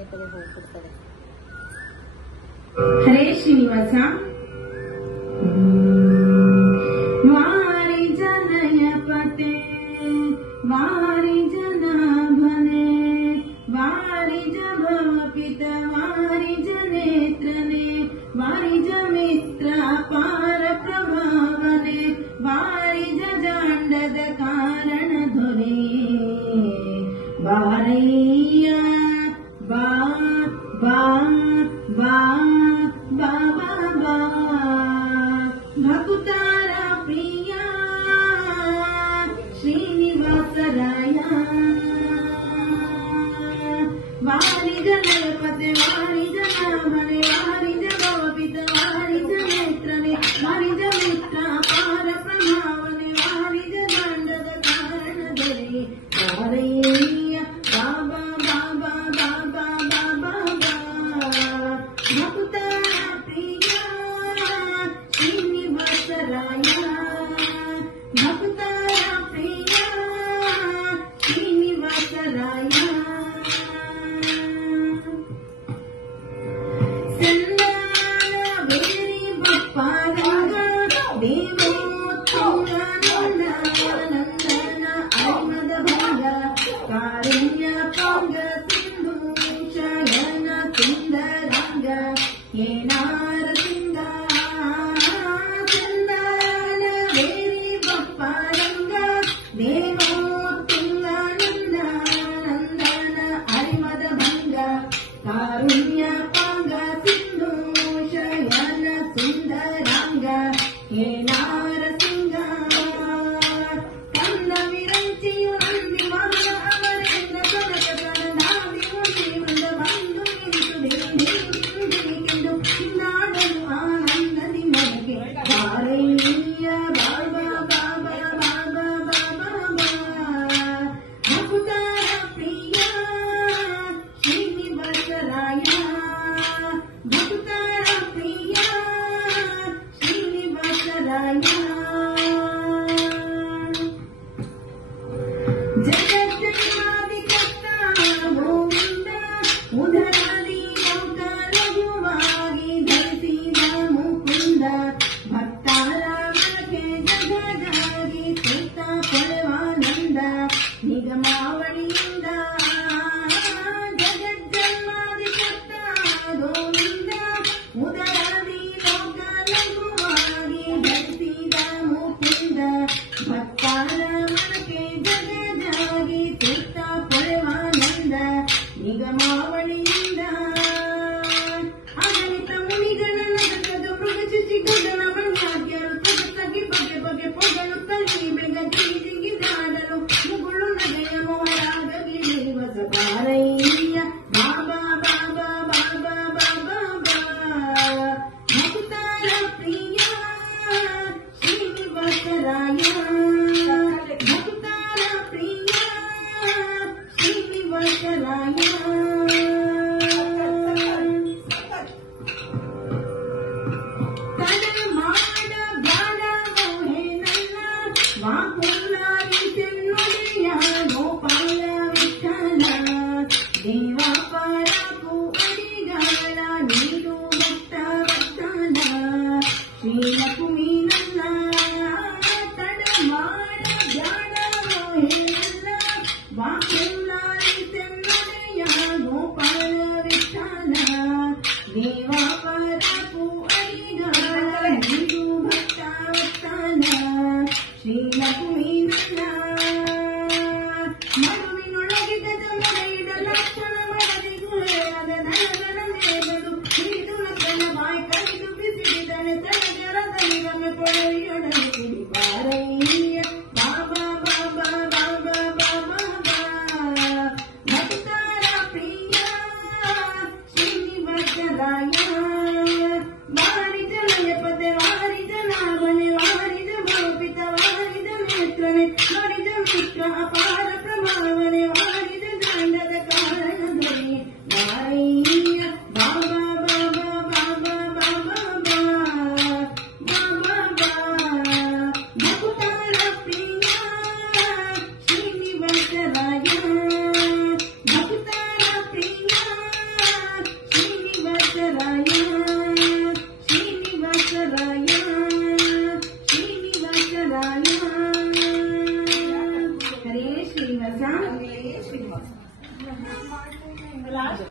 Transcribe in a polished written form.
ಪದೇ ಪದೇ ಹೋಗ್ಬಿಡ್ತಾರೆ. ಹರೇ ಶ್ರೀನಿವಾಸ. ವಾರಿ ಜನಯ ಪತೆ ವಾರಿ ಜನ ಭನೆ ವಾರಿ ಭವ ಪಿತ ವಾರಿ ನೇತ್ರನೆ ವಾರಿ ಮಿತ್ರ ಪಾರ ಪ್ರಭಾವನೆ ವಾರಿ ಜಾಂಡದ ಕಾರಣ ಧೊರೆ ಬಾರಯ್ಯ ಬಾ ಬಾ ಬಾ ಬಾ ಬಾ ಬಾ ಭಕುತಾರ ಪ್ರಿಯ ಶ್ರೀನಿವಾಸರಾಯ ವಾರಿ ಜನಪತೆ ವಾರಿ ಜನಾಭನೆ ವಾರಿ ಭವಪಿತ ವಾರಿ ನೇತ್ರನೆ ವಾರಿ ಮಿತ್ರ ಪಾರ ಪ್ರಭಾವನೆ ವಾರಿ ದಾಂಡದ ಕಾರಣ ಧರೆ ಬಾರಯ್ಯ ಬಾಬಾ ಬಾಬಾ ಬಾಬಾ ಬಾಬಾ ಬಾ ಭಕುತಾರ ಪ್ರಿಯ ಶ್ರೀನಿವಾಸರಾಯ ಭಕ್ತಾರ ಪ್ರಿಯ ಶ್ರೀನಿವಾಸರಾಯ ಸಂದಾನ ಬೇರಿ ಬಪ್ಪಾರಂಗ ದೇವೋತ್ತಮ ನಂದನ ಅರಿಮದ ಭಂಗ ಕಾರುಣ್ಯ ಪಂಗ ಸಿಂಧು ಶಯನ ಸುಂದರಂಗ ಏನಾರ ಸಿಂಗ ಸಂದಾನ ಬೇರಿ ಬಪ್ಪಾರಂಗ ದೇವೋತ್ತಮ ನಂದನ ಅರಿಮದ ಭಂಗ ಕಾರುಣ್ಯ ಪಂಗ ಸಿಂಧು ಶಯನ ಸುಂದರಂಗ ಏನಾರ ಸಿಂಗ ಕಂದ ವಿರಂಚಿಯು ನಂದಿ ಮಗ ಅವರಿಂದ ಸೊರಗ ನಾವಿ ಮುಡಿ ಮುಂದ ಬಂದು ನಿಂತು ನಾಡಲು ಆನಂದದಿ ಮನೆಗೆ ಬಾರಯ್ಯ ಬಾಬಾ ಬಾಬಾ ಬಾಬಾ ಬಾಬಾ ಬಾ ಭಕುತಾರ ಪ್ರಿಯ ಶ್ರೀನಿವಾಸರಾಯ ಭಕ್ತಾರ ಪ್ರಿಯ ಶ್ರೀನಿವಾಸರಾಯ ಜಗಜ್ಜನ್ಮಾದಿ ಕರ್ತ ಗೋವಿಂದ ಉದರಾದಿ ಲೋಕ ಲಘುವಾಗಿ ಧರಿಸಿದ ಮುಕುಂದ ಭಕ್ತಾರ ಮನಕ್ಕೆ ಜಗದಾಗಿ ಸುತ್ತ ಪರವಾನಂದ ನಿಗಮಾವಳಿಯಿಂದ ಜಗಜ್ಜನ್ಮಾದಿ ಕರ್ತ ಗೋವಿಂದ ಉದರಾದಿ ಲೋಕ ಲಘುವಾಗಿ ಧರಿಸಿದ ಮುಕುಂದ ಭಕ್ತಾರ ಮನಕ್ಕೆ ಜಗದಾಗಿ ಸುತ್ತ ಪರವಾನಂದ ನಿಗಮಾವಳಿಯಿಂದ ಅಗಣಿತ ಮುನಿಗಳ ನಗರದ ಮೃಗ ಶುಚಿಗೌಡನ ಮಣ್ಯಾದ್ಯರು ಸೊಗಸಾಗಿ ಬಗೆ ಬಗೆ ಪೊಗಳು ತಳ್ಳಿ ಬೆಗ ಜಿಗಿದಾಡಲು ಮುಗುಳು ನಗೆಯ ಮೋಹರಾಗ ಗಿಳಿವಸ ಬಾರಯ್ಯ ಬಾಬಾ ಬಾಬಾ ಬಾಬಾ ಬಾಬಾ ಬಾ ಭಕ್ತಾರ ಪ್ರಿಯ ಶ್ರೀನಿವಾಸರಾಯ ಭಕ್ತಾರ ಪ್ರಿಯ ಶ್ರೀನಿವಾಸರಾಯ ತಡ ಮಾಡ ಬ್ಯಾಡ ಮೋಹೆ ನನ್ನ ವಾಕುಲ್ಲಾರಿ ಚೆನ್ನುಡಿಯ ಗೋಪಾಲ ವಿಠಲ ದೇವ ಪರಪು ಅಡಿಗಾಳ ನೀರು ಭಕ್ತ ವರ್ತನ ಶ್ರೀಲಕ್ಷ್ಮೀ ನನ್ನ ತಡ ಮಾಡ ಬ್ಯಾಡ ಮೋಹೆ ನನ್ನ ವಾಕುಲ್ಲಾರಿ ಚೆನ್ನುಡಿಯ ಗೋಪಾಲ ವಿಠಲ ದೇವ ಪರಪು ಅಡಿಗಾಳ ನೀರು ಭಕ್ತ ವರ್ತನ ಶ್ರೀಲಕ್ಷ್ಮೀ ನನ್ನ ಮಡುವಿನೊಳಗೆ ಗಜ ಮರೆಯಿಡ ಲಕ್ಷಣ ಮಡದಿ ಗುಳೆಯಾದ ನಯನ ಮೇಗಳು ಹಿಡಿದು ನಕ್ಕನ ಬಾಯಿ ಕಡಿದು ಬಿಸಿಡಿದನೆ ತಲೆಗರದಲ್ಲಿ ಒಮ್ಮೆ ಕೊಳೆಯೊಡನೆ ಕುಡಿ ಬಾರಯ್ಯ ಬಾಬಾ ಬಾಬಾ ಬಾಬಾ ಬಾಬಾ ಬಾ ಭಕ್ತಾರ ಪ್ರಿಯ ಶ್ರೀನಿವಾಸರಾಯ ವಾರಿ ಜನಯ ಪತೆ ವಾರಿ ಜನಾಭನೆ ವಾರಿ ಭವಪಿತ ವಾರಿ ನೇತ್ರನೆ ವಾರಿ ಮಿತ್ರ ಅಪಾರ ಪ್ರಭಾವನೆ ವಾರಿ ದಾಂಡದ ಕಾರಣ ಧರೆ ಬಾರಯ್ಯ ಬಾಬಾ ಬಾಬಾ ಬಾಬಾ ಬಾಬಾ ಬಾ ಬಾಬಾ ಬಾ ಭಕ್ತಾರ ಪ್ರಿಯ ಶ್ರೀನಿವಾಸರಾಯ ಭಕ್ತಾರ ಪ್ರಿಯ ಶ್ರೀನಿವಾಸ